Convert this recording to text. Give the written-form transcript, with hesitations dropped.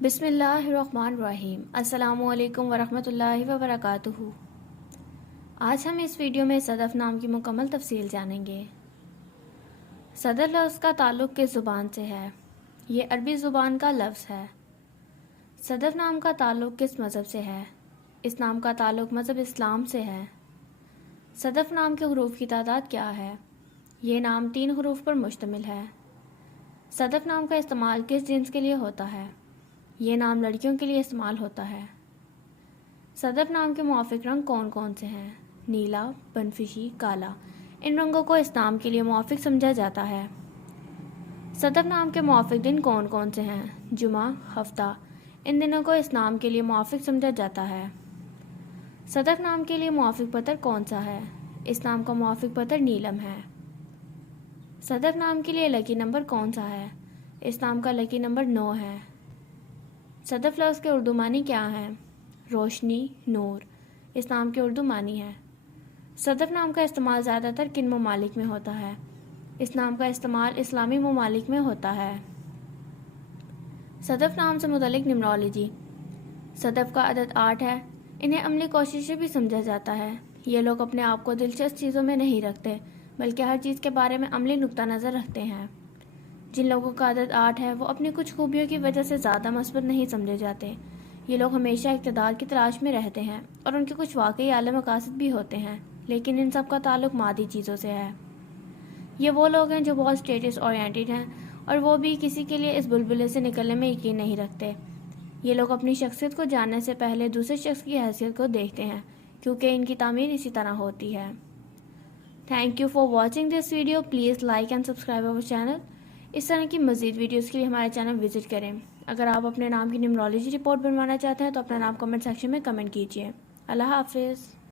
बिस्मिल्लाहिर्रहमानिर्रहीम। अस्सलामु अलैकुम वरहमतुल्लाहि वबरकातुहू। आज हम इस वीडियो में सदफ नाम की मुकम्मल तफसील जानेंगे। सदफ लफ्ज़ का ताल्लुक़ किस ज़ुबान से है? ये अरबी ज़ुबान का लफ्ज़ है। सदफ नाम का ताल्लुक़ किस मज़हब से है? इस नाम का ताल्लुक़ मज़हब इस्लाम से है। सदफ नाम के हरूफ की तादाद क्या है? ये नाम 3 हरूफ पर मुश्तमिल है। सदफ नाम का इस्तेमाल किस जिन्स के लिए होता है? ये नाम लड़कियों के लिए इस्तेमाल होता है। सदफ नाम के मुआफ़िक रंग कौन कौन से हैं? नीला, बनफिशी, काला। इन रंगों को इस नाम के लिए मुआफ़िक समझा जाता है। सदफ नाम के मुआफ़िक दिन कौन कौन से हैं? जुमा, हफ्ता। इन दिनों को इस नाम के लिए मुआफ़िक समझा जाता है। सदफ नाम के लिए मुआफ़िक पत्थर कौन सा है? इस नाम का मुआफ़िक पत्थर नीलम है। सदफ नाम के लिए लकी नंबर कौन सा है? इस नाम का लकी नंबर 9 है। सदफ लफ्ज़ के उर्दू मानी क्या हैं? रोशनी, नूर। इस नाम के उर्दू मानी है। सदफ नाम का इस्तेमाल ज़्यादातर किन ममालिक में होता है? इस नाम का इस्तेमाल इस्लामी ममालिक में होता है। सदफ नाम से मुतल्लिक न्यूमरोलॉजी। सदफ का अदद 8 है। इन्हें अमली कोशिशें भी समझा जाता है। ये लोग अपने आप को दिलचस्प चीज़ों में नहीं रखते, बल्कि हर चीज़ के बारे में अमली नुक्ता नज़र रखते हैं। जिन लोगों का अदद 8 है वो अपनी कुछ खूबियों की वजह से ज़्यादा मस्बत नहीं समझे जाते। ये लोग हमेशा इक़्तिदार की तलाश में रहते हैं और उनके कुछ वाकई आला मकासद भी होते हैं, लेकिन इन सब का ताल्लुक़ मादी चीज़ों से है। ये वो लोग हैं जो बहुत स्टेटस ओरिएंटेड हैं और वो भी किसी के लिए इस बुलबुले से निकलने में यकीन नहीं रखते। ये लोग अपनी शख्सियत को जानने से पहले दूसरे शख्स की हैसियत को देखते हैं, क्योंकि इनकी तामीर इसी तरह होती है। Thank you for watching this video. Please like and subscribe our channel. इस तरह की मज़ीद वीडियोज़ के लिए हमारे चैनल विज़िट करें। अगर आप अपने नाम की न्यूमरोलॉजी रिपोर्ट बनवाना चाहते हैं तो अपना नाम कमेंट सेक्शन में कमेंट कीजिए। अल्लाह हाफ़िज़।